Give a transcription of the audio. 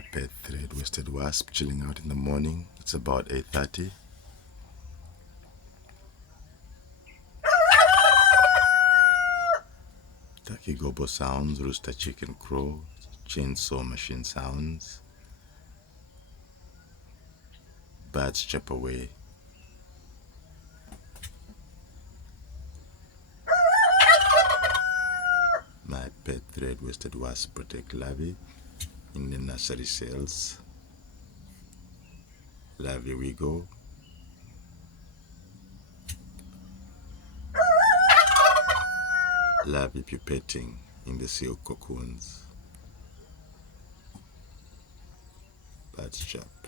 My pet thread-waisted wasp chilling out in the morning. It's about 8:30. Turkey gobo sounds, rooster chicken crow, chainsaw machine sounds. Birds chirp away. My pet thread-waisted wasp protect larvae in the nursery cells. Larvae we go. Larvae pupating in the silk cocoons. Birds chirp.